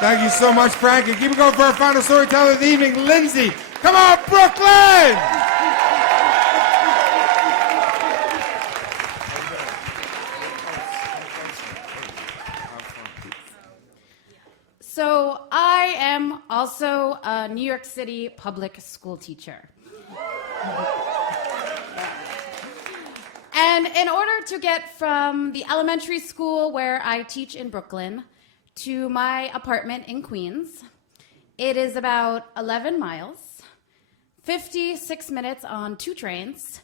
Thank you so much, Frank. And keep it going for our final storyteller of the evening, Lindsey. Come on, Brooklyn! So I am also a New York City public school teacher. And in order to get from the elementary school where I teach in Brooklyn to my apartment in Queens, it is about 11 miles, 56 minutes on 2 trains,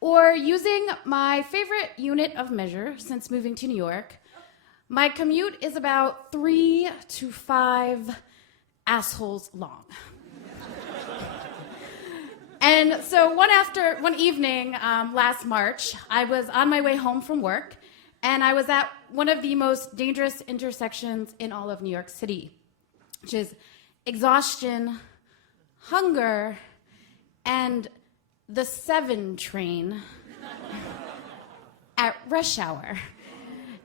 or using my favorite unit of measure since moving to New York, my commute is about 3 to 5 assholes long. And so one evening last March, I was on my way home from work, and I was at one of the most dangerous intersections in all of New York City, which is exhaustion, hunger, and the 7 train at rush hour.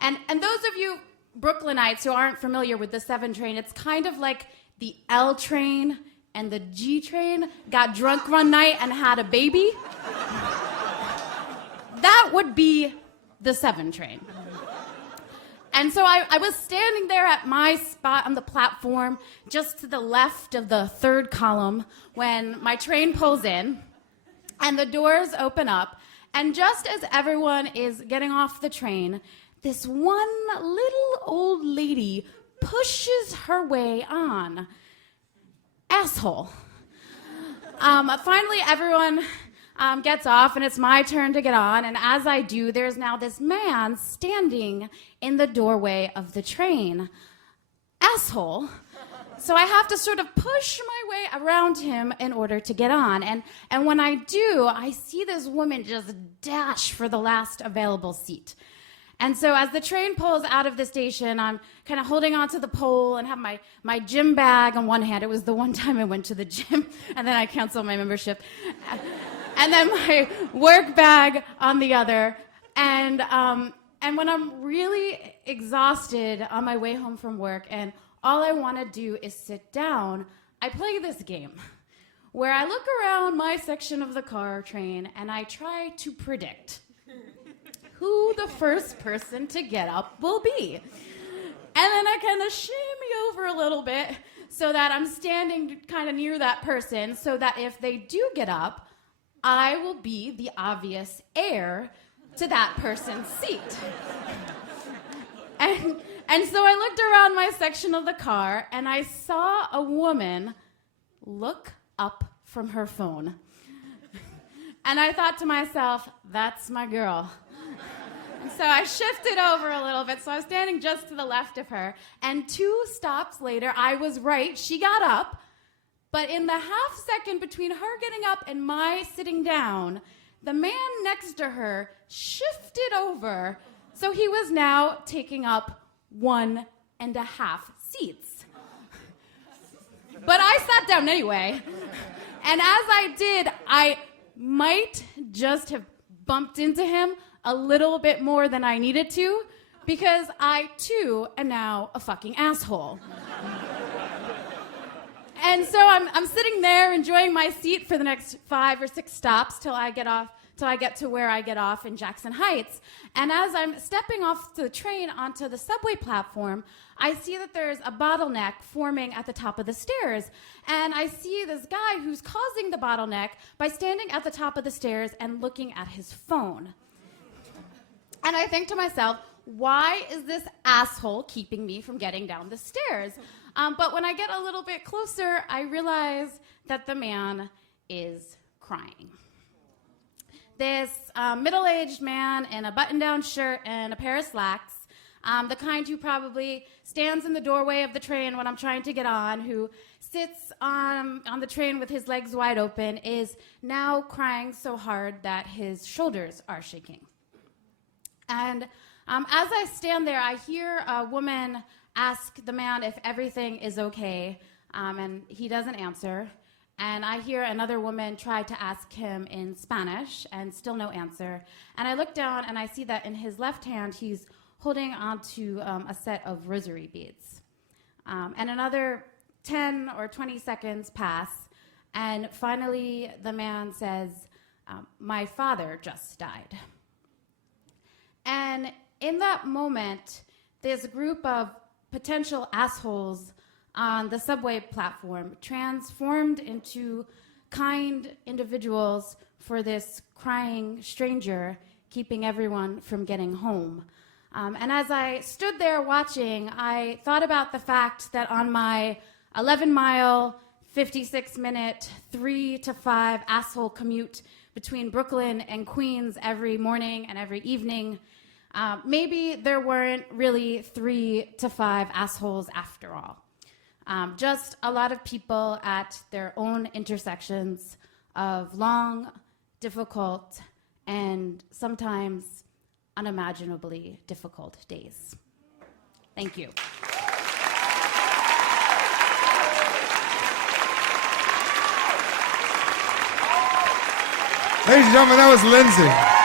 And those of you Brooklynites who aren't familiar with the 7 train, it's kind of like the L train and the G train got drunk one night and had a baby. That would be the 7 train. And so I was standing there at my spot on the platform, just to the left of the 3rd column, when my train pulls in, and the doors open up, and just as everyone is getting off the train, this one little old lady pushes her way on. Asshole. Finally, everyone gets off, and it's my turn to get on. And as I do, there's now this man standing in the doorway of the train. Asshole. So I have to sort of push my way around him in order to get on. And when I do, I see this woman just dash for the last available seat. And so as the train pulls out of the station, I'm kind of holding onto the pole and have my gym bag on one hand. It was the one time I went to the gym, and then I canceled my membership. And then my work bag on the other. And when I'm really exhausted on my way home from work and all I want to do is sit down, I play this game where I look around my section of the car train and I try to predict who the first person to get up will be. And then I kind of shimmy over a little bit so that I'm standing kind of near that person so that if they do get up, I will be the obvious heir to that person's seat. And so I looked around my section of the car and I saw a woman look up from her phone. And I thought to myself, that's my girl. And so I shifted over a little bit, so I was standing just to the left of her. And 2 stops later, I was right. She got up. But in the half second between her getting up and my sitting down, the man next to her shifted over. So he was now taking up 1.5 seats. But I sat down anyway. And as I did, I might just have bumped into him a little bit more than I needed to, because I, too, am now a fucking asshole. And so I'm sitting there enjoying my seat for the next 5 or 6 stops till I get to where I get off in Jackson Heights. And as I'm stepping off the train onto the subway platform, I see that there's a bottleneck forming at the top of the stairs. And I see this guy who's causing the bottleneck by standing at the top of the stairs and looking at his phone. And I think to myself, why is this asshole keeping me from getting down the stairs? But when I get a little bit closer, I realize that the man is crying. This middle-aged man in a button-down shirt and a pair of slacks, the kind who probably stands in the doorway of the train when I'm trying to get on, who sits on the train with his legs wide open, is now crying so hard that his shoulders are shaking. And as I stand there, I hear a woman ask the man if everything is okay, and he doesn't answer. And I hear another woman try to ask him in Spanish, and still no answer. And I look down, and I see that in his left hand, he's holding onto a set of rosary beads. And another 10 or 20 seconds pass, and finally the man says, my father just died. And in that moment, this group of potential assholes on the subway platform transformed into kind individuals for this crying stranger, keeping everyone from getting home. And as I stood there watching, I thought about the fact that on my 11-mile, 56-minute, 3 to 5 asshole commute between Brooklyn and Queens every morning and every evening, maybe there weren't really 3 to 5 assholes after all. Just a lot of people at their own intersections of long, difficult, and sometimes unimaginably difficult days. Thank you. Ladies and gentlemen, that was Lindsey.